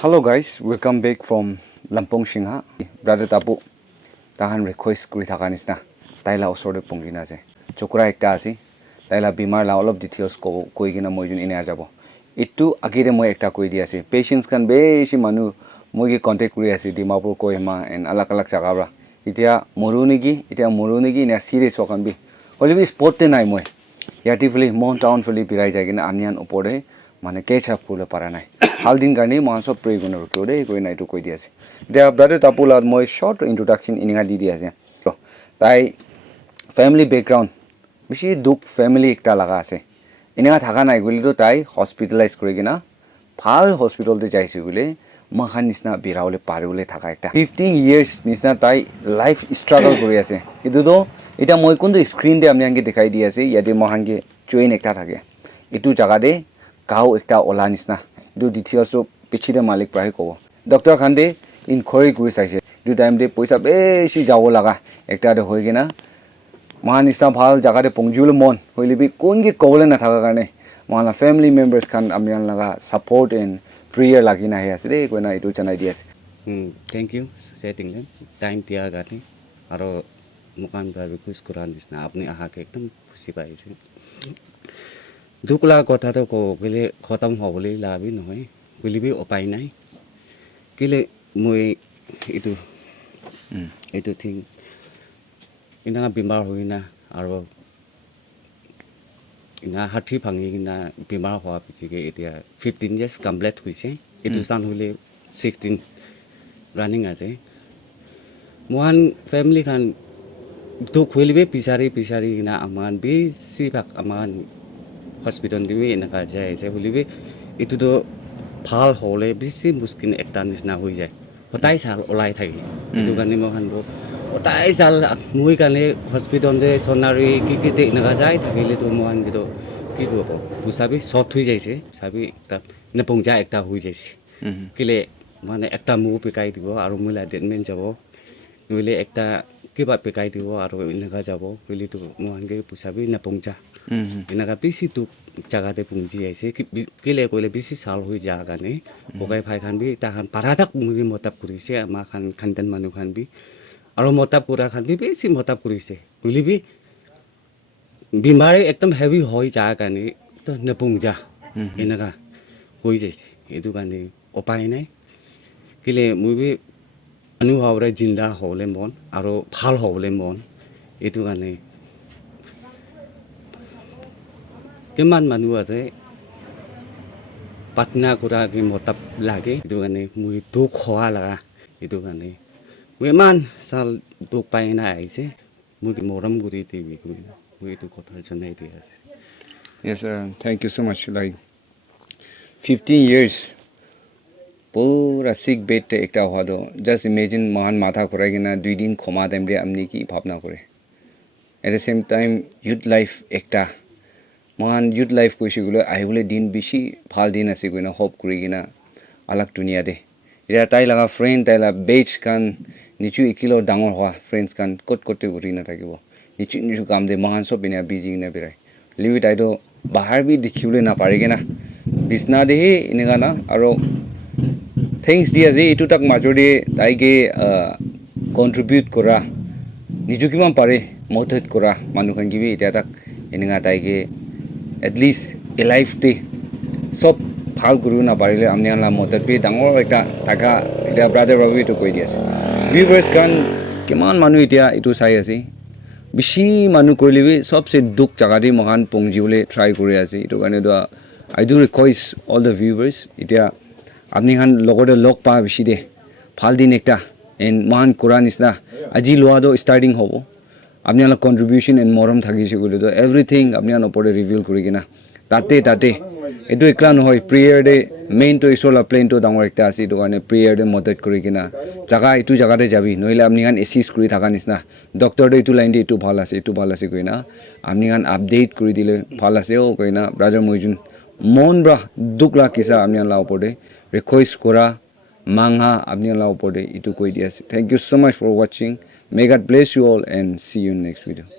Hello guys, welcome back from Lampong Singha. Brother Tapu, tahan request kuri thaka nisna. Taila osor de pongina se. Chokra ekta asi. Taila bimar la all of details ko koi gina moi jun ine ajabo. Itu agire moi ekta koi di ase. Patients kan beshi manu moi ge contact kuri ase Dimapur Kohima and alak jaga bra. Itia morunigi ina serious hokan bi. Holibi sport te nai moi. Yatifully Mount Town fully pirai jagina anian opore মানে case up করলে পারা নাই হাল দিন কারণে মানুষ pray গুণ কেউ দে কই নাই তো কই দি আছে দে ব্রাদার তাপুলার মই শর্ট ইন্ট্রোডাকশন ইনিঙা দি আছে তো তাই ফ্যামিলি ব্যাকগ্রাউন্ড বেশি দুঃখ ফ্যামিলি একটা লাগা আছে ইনিঙা থাকা নাই গলি তো তাই হসপিটালাইজ করে কিনা ভাল হসপিটালতে যাইছে বলে মাখান নিচিনা বিরাওলে পারিবলে থাকা একটা 15 ইয়ার্স নিচিনা তাই লাইফ স্ট্রাগল করে আছে কিন্তু তো এটা মই কোনটো স্ক্রিন দে আমি আনকে দেখাই দি আছে ইয়াতে মহানকে চুইন একটা থাকে এটু জায়গা দে গাঁও একটা ওলা নিচিনা এইটো ডিটেইলছ পিছিৰে মালিক প্ৰায় ক'ব ডক্টৰ খান্দে ইনকুৱাৰী কৰি চাইছে এইটো টাইমতে পইচা বেছি যাব লগা একটাতে হৈ কিনা মহা নিচিনা ভাল জাগাতে পংজিবলৈ মন হৈলিবি কোনকে ক'বলৈ নাথাকাৰ কাৰণে মহালা ফেমিলি মেম্বাৰ্ছ খান আমি লগা ছাপৰ্ট এণ্ড প্ৰেয়াৰ লাগি নাহি আছে দেই কৈ না এইটো জনাই দি আছে থ্যাংক ইউ সেটিং টাইম দিয়াৰ কাৰণে আৰু মুকান ৰিকুৱেষ্ট কৰাৰ নিচিনা আপুনি আহাকে একদম খুচি পাইছে দুখ লগা কথাটো ক'লে খতম হ'বলৈ লাভি নহয় বুলিবি উপায় নাই কেলে মই এইটো থিং ইনা বেমাৰ হৈ না আৰু ইনা হাঠি ভাঙি কিনা বেমাৰ হোৱা পিছকে এতিয়া 15 ইয়াৰ্ছ কমপ্লিট হৈছে এইটো চান হ'লে 16 ৰানিং আছে মহান ফেমিলি খান দুখ হ'লে পিছাৰি কিনা আমাৰ বেছিভাগ আমাৰ হস্পিটাল দিবি এনেকা যায় আছে বুলিবি এইটোতো ভাল হ'লে বেছি মুস্কিল একটা নিচিনা হৈ যায় সদায় চাল ওলাই থাকে এইটো কাৰণে মই খানব সদায় চাল মই কাৰণে হস্পিটালতে সোনাৰী কি এনেকা যায় থাকিলেতো মই কিন্তু কি কৰিব পুচাবি চট হৈ যাইছে চাবি একটা নপংজা একটা হৈ যাইছে কেলে মানে একটা মু পেকাই দিব আৰু মোলা ট্ৰিটমেণ্ট যাব নহ'লে একটা কিবা পেকাই দিব আৰু এনেকা যাব বুলিতো মই পুচাবি নপংজা এনেকা বেছি দুখ জাগাতে পুঞ্জি আছে কেলে কইলে বেছি চাল হৈ যা কাৰণে বগাই ভাই খান বি তাহান পাৰাদাক মুগি মতাব কৰিছে আমাৰ খানদান মানুহ খান বি আৰু মতাব কৰা খান বি বেছি মতাব কৰিছে বুলিবি বিমাৰী একদম হেভি হৈ যা কাৰণে তো নপুংজা এনেকা হৈ যাইছে এইটো কাৰণে উপায় নাই কেলে মুবি মানুহ হ'বলৈ জিন্দা হ'বলৈ মন আৰু ভাল হ'বলৈ মন এইটো কাৰণে কিমান মানুহ আছে পাটনা কৰা কি মতাব লাগে এইটো কাৰণে মই দুখ হোৱা লগা এইটো কাৰণে মই ইমান চাল দুখ পাই নাই আহিছে মোক মৰম কৰি দিবি মই এইটো কথা জনাই দি আছে Yes, thank you so much. Like 15 years, pura sick bed te ekta hado. Just imagine mahan matha korai gina 2 din khoma time re amni ki bhavna kore. At the same time, youth life ekta. Mahan youth life koisi gulo ahibole din bishi bhal din ase koina hope kuri gina alak dunia de. Ira tai laga friend tai la batch kan nichu ikilo dangor hoa friends kan kote uri na thakibo. Nichu kam de mahan sob ina busy na birai. Leave it I do bahar bi dikhibole na parege na bisna de inega na aro things dia je itu tak majori taige contribute kora niju kiman pare modet kora manu khan gibi eta tak inega taige at least a life day sob ভাল guru na parile amni la modet bi dangor ekta taka eta brother ravi to koi diase viewers kan kiman manu etia itu sai ase বেছি মানুহ কৰিলেবি সবচে দুখ জাগাদি মহান পংজিবলৈ try কৰি আছে এইটো কাৰণে তো I do request all the viewers এতিয়া আপুনি খান লগতে লগ পা বেছি দে ভাল দিন একটা এণ্ড মহান কৰা নিচিনা আজি লোৱাটো ষ্টাৰ্টিং হ'ব আপুনি অলপ কণ্ট্ৰিবিউশ্যন এণ্ড মৰম থাকিছে বুলি তো এভৰিথিং আপুনি ওপৰতে ৰিভিল কৰি কিনা তাতে এইটো একলা নহয় প্ৰেয়াৰ দে মেইনটো ঈশ্বৰৰ প্লেনটো ডাঙৰ একটা আছে এইটো কাৰণে প্ৰেয়াৰ দে মদত কৰি কিনা এইটো জাগাতে যাবি নহ'লে আপুনি খান এচিষ্ট কৰি থকা নিচিনা ডক্টৰ এইটো লাইন দি এইটো ভাল আছে কৈ না আপুনি খান আপডেট কৰি দিলে ভাল আছে কৈ না ব্ৰাদাৰ মইজুন মন ব্ৰা দুখ লাগিছে আপুনি ওপৰতে ৰিকুৱেষ্ট কৰা মাংহা আপুনি ওপৰতে এইটো কৈ দি আছে thank you so' much for ৱাচিং may God bless you all and see you next video'